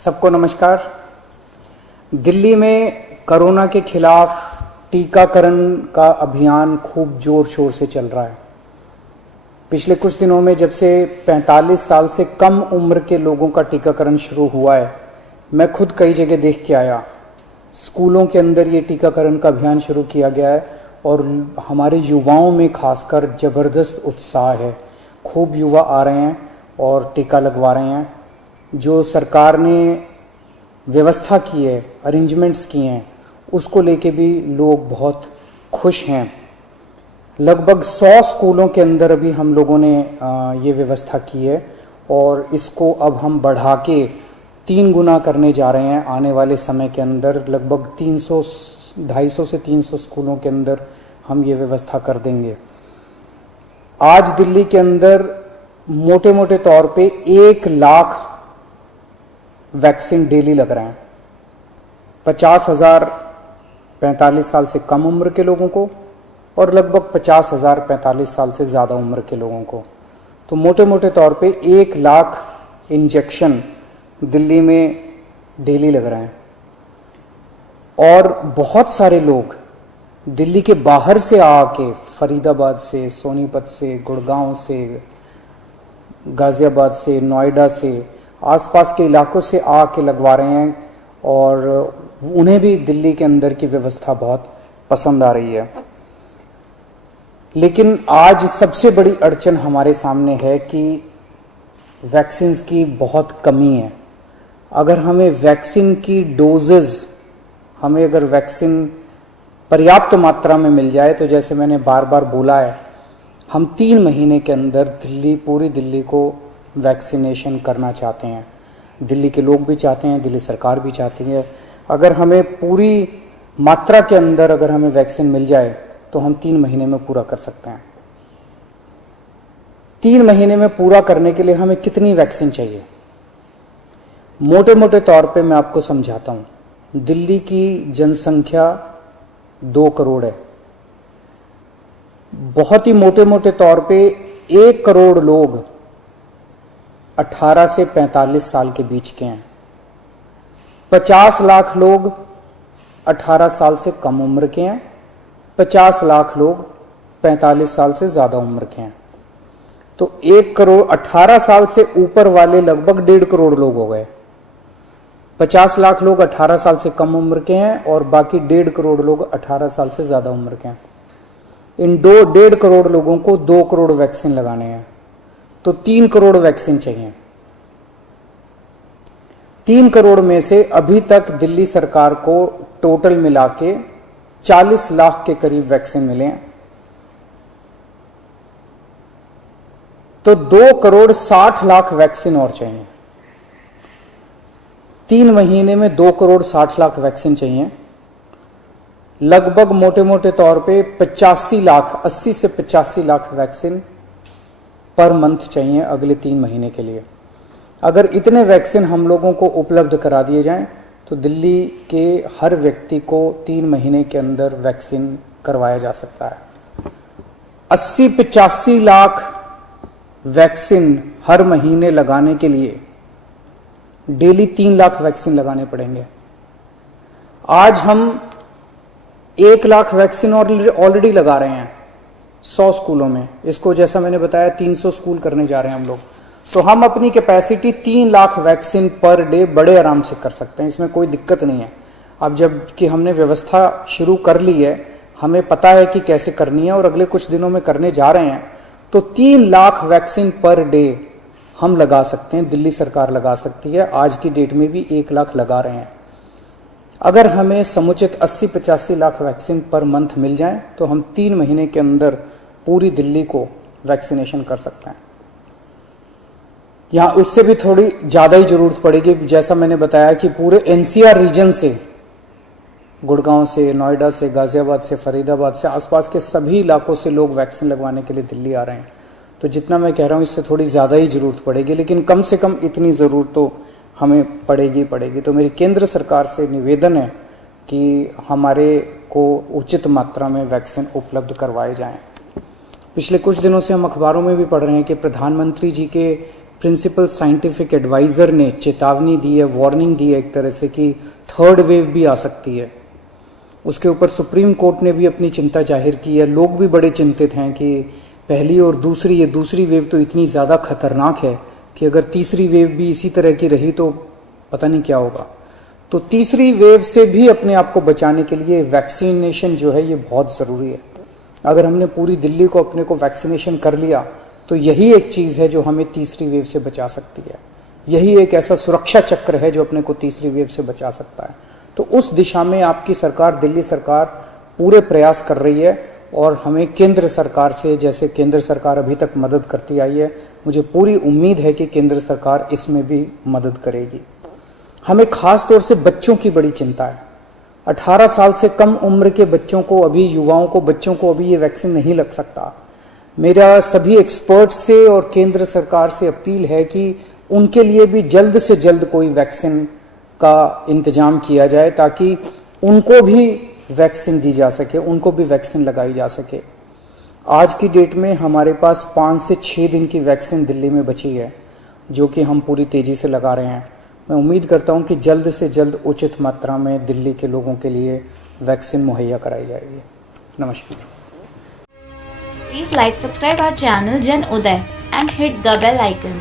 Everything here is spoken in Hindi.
सबको नमस्कार। दिल्ली में कोरोना के खिलाफ टीकाकरण का अभियान खूब जोर शोर से चल रहा है। पिछले कुछ दिनों में जब से 45 साल से कम उम्र के लोगों का टीकाकरण शुरू हुआ है, मैं खुद कई जगह देख के आया। स्कूलों के अंदर ये टीकाकरण का अभियान शुरू किया गया है और हमारे युवाओं में खासकर ज़बरदस्त उत्साह है। खूब युवा आ रहे हैं और टीका लगवा रहे हैं। जो सरकार ने व्यवस्था की है, अरेंजमेंट्स किए हैं, उसको लेके भी लोग बहुत खुश हैं। लगभग 100 स्कूलों के अंदर अभी हम लोगों ने ये व्यवस्था की है और इसको अब हम बढ़ा के 3 गुना करने जा रहे हैं। आने वाले समय के अंदर लगभग 250 से 300 स्कूलों के अंदर हम ये व्यवस्था कर देंगे। आज दिल्ली के अंदर मोटे मोटे तौर पे 1 लाख वैक्सीन डेली लग रहे हैं। 50,000 45 साल से कम उम्र के लोगों को और लगभग 50,000 45 साल से ज़्यादा उम्र के लोगों को। तो मोटे मोटे तौर पे 1 लाख इंजेक्शन दिल्ली में डेली लग रहे हैं। और बहुत सारे लोग दिल्ली के बाहर से आके, फरीदाबाद से, सोनीपत से, गुड़गांव से, गाज़ियाबाद से, नोएडा से, आसपास के इलाकों से आके लगवा रहे हैं और उन्हें भी दिल्ली के अंदर की व्यवस्था बहुत पसंद आ रही है। लेकिन आज सबसे बड़ी अड़चन हमारे सामने है कि वैक्सीन्स की बहुत कमी है। अगर हमें वैक्सीन की डोजेज, हमें अगर वैक्सीन पर्याप्त मात्रा में मिल जाए तो जैसे मैंने बार बार बोला है, हम 3 महीने के अंदर पूरी दिल्ली को वैक्सीनेशन करना चाहते हैं। दिल्ली के लोग भी चाहते हैं, दिल्ली सरकार भी चाहती है। अगर हमें पूरी मात्रा के अंदर अगर हमें वैक्सीन मिल जाए तो हम 3 महीने में पूरा कर सकते हैं। 3 महीने में पूरा करने के लिए हमें कितनी वैक्सीन चाहिए? मोटे मोटे तौर पे मैं आपको समझाता हूं। दिल्ली की जनसंख्या 2 करोड़ है। बहुत ही मोटे मोटे तौर पे 1 करोड़ लोग 18 से 45 साल के बीच के हैं। 50 लाख लोग 18 साल से कम उम्र के हैं। 50 लाख लोग 45 साल से ज़्यादा उम्र के हैं। तो 1 करोड़ 18 साल से ऊपर वाले लगभग 1.5 करोड़ लोग हो गए। 50 लाख लोग 18 साल से कम उम्र के हैं और बाकी 1.5 करोड़ लोग 18 साल से ज़्यादा उम्र के हैं। इन 1.5 करोड़ लोगों को 2 करोड़ वैक्सीन लगाने हैं, तो 3 करोड़ वैक्सीन चाहिए। 3 करोड़ में से अभी तक दिल्ली सरकार को टोटल मिला के 40 लाख के करीब वैक्सीन मिले हैं। तो 2 करोड़ 60 लाख वैक्सीन और चाहिए। 3 महीने में 2 करोड़ 60 लाख वैक्सीन चाहिए। लगभग मोटे मोटे तौर पे 85 लाख, 80 से 85 लाख वैक्सीन पर मंथ चाहिए अगले 3 महीने के लिए। अगर इतने वैक्सीन हम लोगों को उपलब्ध करा दिए जाएं तो दिल्ली के हर व्यक्ति को 3 महीने के अंदर वैक्सीन करवाया जा सकता है। 80-85 लाख वैक्सीन हर महीने लगाने के लिए डेली 3 लाख वैक्सीन लगाने पड़ेंगे। आज हम 1 लाख वैक्सीन ऑलरेडी लगा रहे हैं 100 स्कूलों में। इसको जैसा मैंने बताया 300 स्कूल करने जा रहे हैं हम लोग। तो हम अपनी capacity 3 lakh vaccine per day बड़े आराम से कर सकते हैं, इसमें कोई दिक्कत नहीं है। अब जब कि हमने व्यवस्था शुरू कर ली है, हमें पता है कि कैसे करनी है और अगले कुछ दिनों में करने जा रहे हैं, तो 3 लाख वैक्सीन पर डे हम लगा सकते हैं, दिल्ली सरकार लगा सकती है। आज की डेट में भी 1 लाख लगा रहे हैं। अगर हमें समुचित 80-85 लाख वैक्सीन पर मंथ मिल जाए तो हम 3 महीने के अंदर पूरी दिल्ली को वैक्सीनेशन कर सकते हैं। यहाँ उससे भी थोड़ी ज़्यादा ही ज़रूरत पड़ेगी। जैसा मैंने बताया कि पूरे एनसीआर रीजन से, गुड़गांव से, नोएडा से, गाज़ियाबाद से, फरीदाबाद से, आसपास के सभी इलाकों से लोग वैक्सीन लगवाने के लिए दिल्ली आ रहे हैं। तो जितना मैं कह रहा हूँ इससे थोड़ी ज़्यादा ही ज़रूरत पड़ेगी, लेकिन कम से कम इतनी ज़रूरत तो हमें पड़ेगी। तो मेरी केंद्र सरकार से निवेदन है कि हमारे को उचित मात्रा में वैक्सीन उपलब्ध करवाए जाएं। पिछले कुछ दिनों से हम अखबारों में भी पढ़ रहे हैं कि प्रधानमंत्री जी के प्रिंसिपल साइंटिफिक एडवाइज़र ने चेतावनी दी है, वार्निंग दी है एक तरह से कि थर्ड वेव भी आ सकती है। उसके ऊपर सुप्रीम कोर्ट ने भी अपनी चिंता जाहिर की है। लोग भी बड़े चिंतित हैं कि पहली और दूसरी, ये दूसरी वेव तो इतनी ज़्यादा खतरनाक है कि अगर तीसरी वेव भी इसी तरह की रही तो पता नहीं क्या होगा। तो तीसरी वेव से भी अपने आप को बचाने के लिए वैक्सीनेशन जो है ये बहुत ज़रूरी है। अगर हमने पूरी दिल्ली को अपने को वैक्सीनेशन कर लिया तो यही एक चीज़ है जो हमें तीसरी वेव से बचा सकती है। यही एक ऐसा सुरक्षा चक्र है जो अपने को तीसरी वेव से बचा सकता है। तो उस दिशा में आपकी सरकार, दिल्ली सरकार पूरे प्रयास कर रही है और हमें केंद्र सरकार से, जैसे केंद्र सरकार अभी तक मदद करती आई है, मुझे पूरी उम्मीद है कि केंद्र सरकार इसमें भी मदद करेगी। हमें खास तौर से बच्चों की बड़ी चिंता है। 18 साल से कम उम्र के बच्चों को अभी, युवाओं को, बच्चों को अभी ये वैक्सीन नहीं लग सकता। मेरा सभी एक्सपर्ट से और केंद्र सरकार से अपील है कि उनके लिए भी जल्द से जल्द कोई वैक्सीन का इंतजाम किया जाए ताकि उनको भी वैक्सीन दी जा सके, उनको भी वैक्सीन लगाई जा सके। आज की डेट में हमारे पास 5 से 6 दिन की वैक्सीन दिल्ली में बची है जो कि हम पूरी तेज़ी से लगा रहे हैं। मैं उम्मीद करता हूं कि जल्द से जल्द उचित मात्रा में दिल्ली के लोगों के लिए वैक्सीन मुहैया कराई जाएगी। नमस्कार। Please like, subscribe our channel Jan Uday and hit the bell icon.